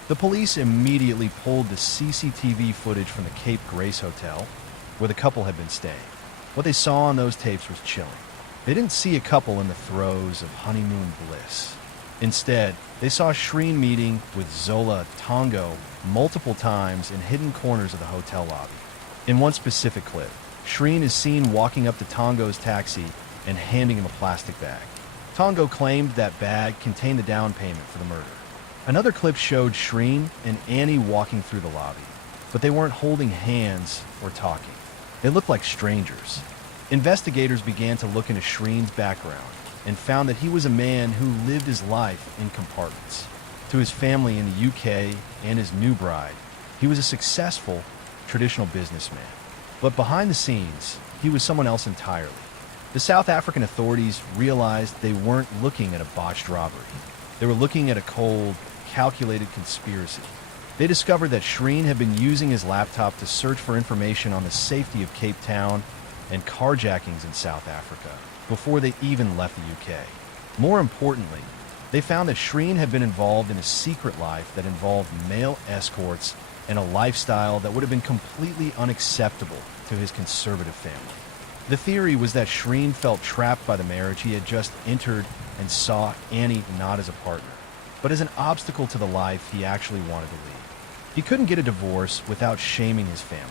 The police immediately pulled the CCTV footage from the Cape Grace Hotel, where the couple had been staying. What they saw on those tapes was chilling. They didn't see a couple in the throes of honeymoon bliss. Instead, they saw Shreen meeting with Zola Tongo multiple times in hidden corners of the hotel lobby. In one specific clip, Shreen is seen walking up to Tongo's taxi and handing him a plastic bag. Tongo claimed that bag contained the down payment for the murder. Another clip showed Shreen and Annie walking through the lobby, but they weren't holding hands or talking. They looked like strangers. Investigators began to look into Shreen's background and found that he was a man who lived his life in compartments. To his family in the UK and his new bride, he was a successful, traditional businessman. But behind the scenes, he was someone else entirely. The South African authorities realized they weren't looking at a botched robbery. They were looking at a cold, calculated conspiracy. They discovered that Shreen had been using his laptop to search for information on the safety of Cape Town and carjackings in South Africa before they even left the UK. More importantly, they found that Shreen had been involved in a secret life that involved male escorts and a lifestyle that would have been completely unacceptable to his conservative family. The theory was that Shreen felt trapped by the marriage he had just entered and saw Annie not as a partner, but as an obstacle to the life he actually wanted to lead. He couldn't get a divorce without shaming his family,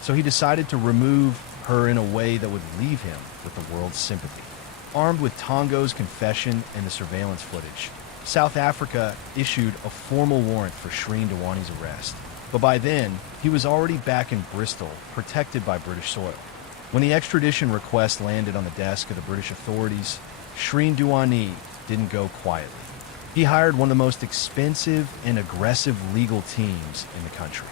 so he decided to remove her in a way that would leave him with the world's sympathy. Armed with Tongo's confession and the surveillance footage, South Africa issued a formal warrant for Shreen Dewani's arrest. But by then, he was already back in Bristol, protected by British soil. When the extradition request landed on the desk of the British authorities, Shreen Dewani didn't go quietly. He hired one of the most expensive and aggressive legal teams in the country.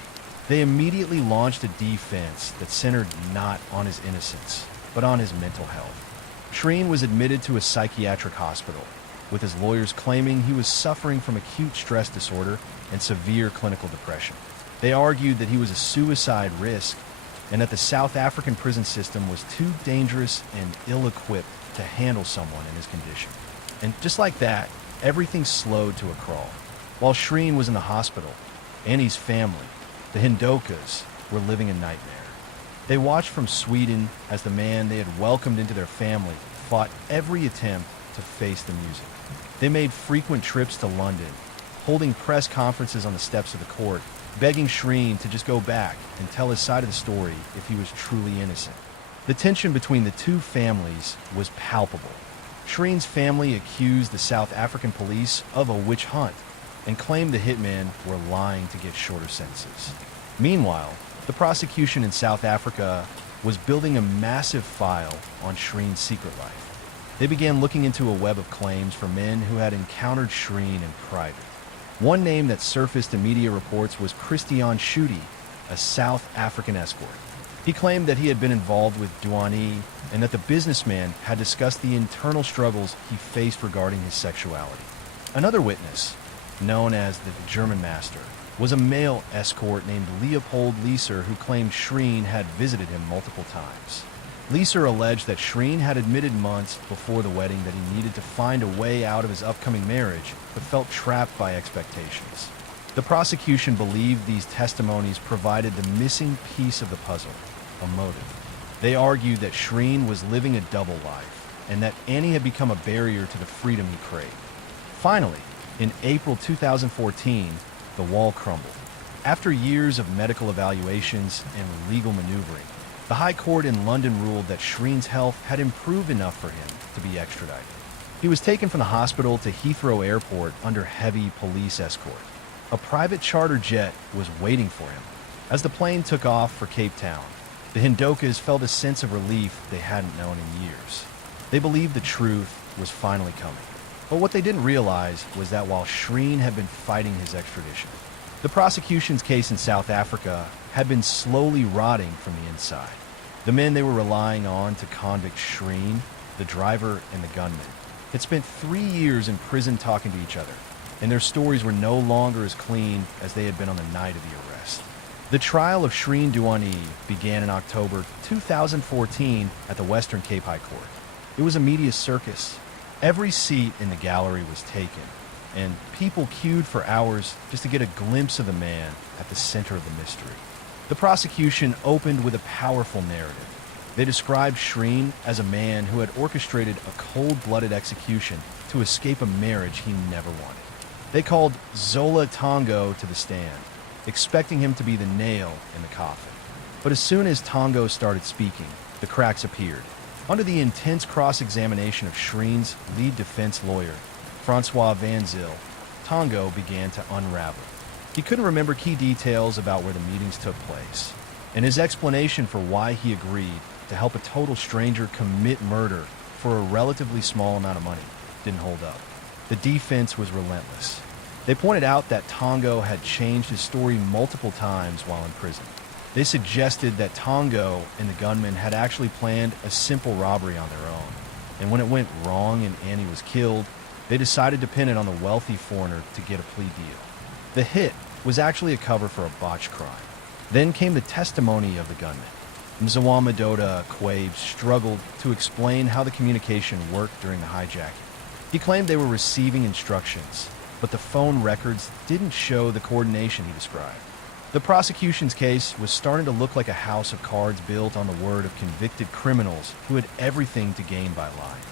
They immediately launched a defense that centered not on his innocence, but on his mental health. Shreen was admitted to a psychiatric hospital, with his lawyers claiming he was suffering from acute stress disorder and severe clinical depression. They argued that he was a suicide risk and that the South African prison system was too dangerous and ill-equipped to handle someone in his condition. And just like that, everything slowed to a crawl. While Shreen was in the hospital, Annie's family, the Hindokas, were living a nightmare. They watched from Sweden as the man they had welcomed into their family fought every attempt to face the music. They made frequent trips to London, holding press conferences on the steps of the court, begging Shreen to just go back and tell his side of the story if he was truly innocent. The tension between the two families was palpable. Shreen's family accused the South African police of a witch hunt and claimed the hitmen were lying to get shorter sentences. Meanwhile, the prosecution in South Africa was building a massive file on Shreen's secret life. They began looking into a web of claims for men who had encountered Shreen in private. One name that surfaced in media reports was Christian Schutte, a South African escort. He claimed that he had been involved with Duani and that the businessman had discussed the internal struggles he faced regarding his sexuality. Another witness, known as the German Master, was a male escort named Leopold Leeser who claimed Shreen had visited him multiple times. Leeser alleged that Shreen had admitted months before the wedding that he needed to find a way out of his upcoming marriage, but felt trapped by expectations. The prosecution believed these testimonies provided the missing piece of the puzzle, a motive. They argued that Shreen was living a double life, and that Annie had become a barrier to the freedom he craved. Finally, in April 2014, the wall crumbled. After years of medical evaluations and legal maneuvering, the High Court in London ruled that Shreen's health had improved enough for him to be extradited. He was taken from the hospital to Heathrow Airport under heavy police escort. A private charter jet was waiting for him. As the plane took off for Cape Town, the Hindokas felt a sense of relief they hadn't known in years. They believed the truth was finally coming. But what they didn't realize was that while Shreen had been fighting his extradition, the prosecution's case in South Africa had been slowly rotting from the inside. The men they were relying on to convict Shreen, the driver and the gunman, had spent 3 years in prison talking to each other, and their stories were no longer as clean as they had been on the night of the arrest. The trial of Shreen Duani began in October 2014 at the Western Cape High Court. It was a media circus. Every seat in the gallery was taken, and people queued for hours just to get a glimpse of the man at the center of the mystery. The prosecution opened with a powerful narrative. They described Shreen as a man who had orchestrated a cold-blooded execution to escape a marriage he never wanted. They called Zola Tongo to the stand, expecting him to be the nail in the coffin. But as soon as Tongo started speaking, the cracks appeared. Under the intense cross-examination of Shreen's lead defense lawyer, Francois Van Zyl, Tongo began to unravel. He couldn't remember key details about where the meetings took place, and his explanation for why he agreed to help a total stranger commit murder for a relatively small amount of money didn't hold up. The defense was relentless. They pointed out that Tongo had changed his story multiple times while in prison. They suggested that Tongo and the gunman had actually planned a simple robbery on their own, and when it went wrong and Annie was killed, they decided to pin it on the wealthy foreigner to get a plea deal. The hit was actually a cover for a botched crime. Then came the testimony of the gunman. Mzawamadoda Quabe struggled to explain how the communication worked during the hijacking. He claimed they were receiving instructions, but the phone records didn't show the coordination he described. The prosecution's case was starting to look like a house of cards built on the word of convicted criminals who had everything to gain by lying.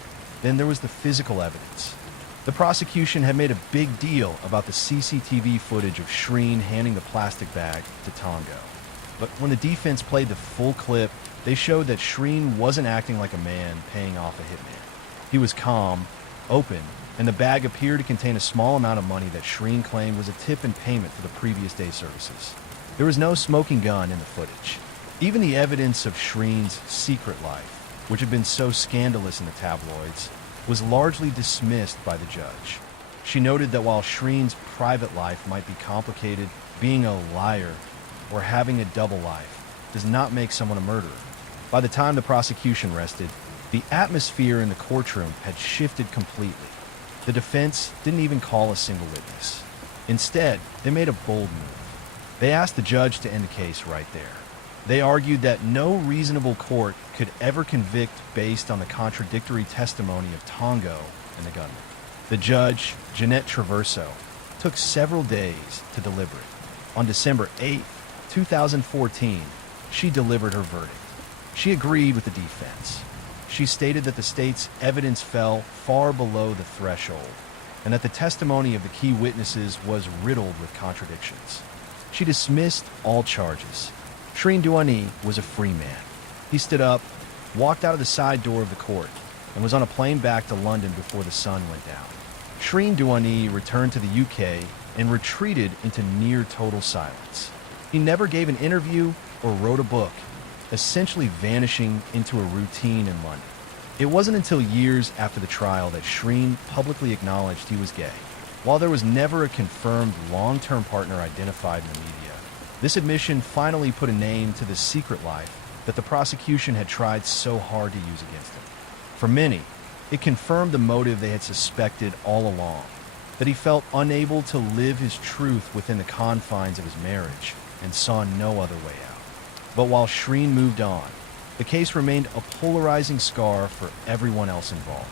Then there was the physical evidence. The prosecution had made a big deal about the CCTV footage of Shreen handing the plastic bag to Tongo. But when the defense played the full clip, they showed that Shreen wasn't acting like a man paying off a hitman. He was calm, open, and the bag appeared to contain a small amount of money that Shreen claimed was a tip in payment for the previous day's services. There was no smoking gun in the footage. Even the evidence of Shreen's secret life, which had been so scandalous in the tabloids, was largely dismissed by the judge. She noted that while Shreen's private life might be complicated, being a liar or having a double life does not make someone a murderer. By the time the prosecution rested, The atmosphere in the courtroom had shifted completely. The defense didn't even call a single witness. Instead, they made a bold move. They asked the judge to end the case right there. They argued that no reasonable court could ever convict based on the contradictory testimony of Tongo and the gunman. The judge, Jeanette Traverso, took several days to deliberate. On December 8, 2014, she delivered her verdict. She agreed with the defense. She stated that the state's evidence fell far below the threshold and that the testimony of the key witnesses was riddled with contradictions. She dismissed all charges. Shreen Duani was a free man. He stood up, walked out of the side door of the court, and was on a plane back to London before the sun went down. Shreen Duani returned to the UK and retreated into near total silence. He never gave an interview or wrote a book, essentially vanishing into a routine in London. It wasn't until years after the trial that Shreen publicly acknowledged he was gay. While there was never a confirmed long-term partner identified in the media, this admission finally put a name to the secret life that the prosecution had tried so hard to use against him. For many, it confirmed the motive they had suspected all along, that he felt unable to live his truth within the confines of his marriage and saw no other way out. But while Shreen moved on, the case remained a polarizing scar for everyone else involved.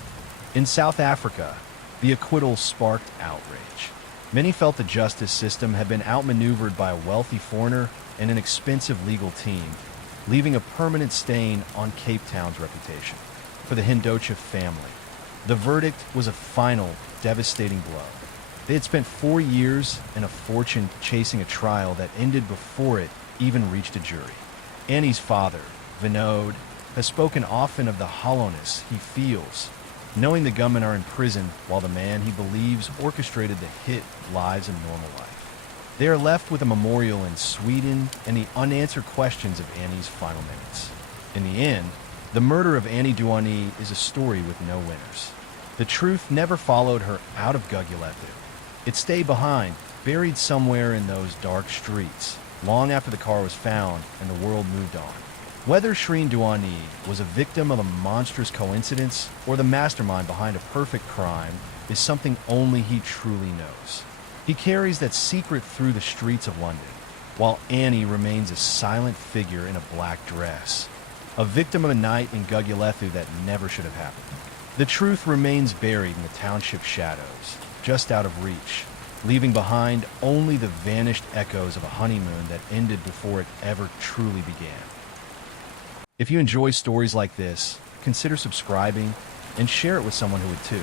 In South Africa, the acquittal sparked outrage. Many felt the justice system had been outmaneuvered by a wealthy foreigner and an expensive legal team, leaving a permanent stain on Cape Town's reputation. For the Hindocha family, the verdict was a final, devastating blow. They had spent 4 years and a fortune chasing a trial that ended before it even reached a jury. Annie's father, Vinod, has spoken often of the hollowness he feels knowing the gunmen are in prison while the man he believes orchestrated the hit lives a normal life. They are left with a memorial in Sweden and the unanswered questions of Annie's final minutes. In the end, the murder of Annie Duani is a story with no winners. The truth never followed her out of Gugulethu. It stayed behind, buried somewhere in those dark streets, long after the car was found and the world moved on. Whether Shreen Duani was a victim of a monstrous coincidence or the mastermind behind a perfect crime is something only he truly knows. He carries that secret through the streets of London, while Annie remains a silent figure in a black dress, a victim of a night in Gugulethu that never should have happened. The truth remains buried in the township shadows, just out of reach, leaving behind only the vanished echoes of a honeymoon that ended before it ever truly began. If you enjoy stories like this, consider subscribing and share it with someone who would too.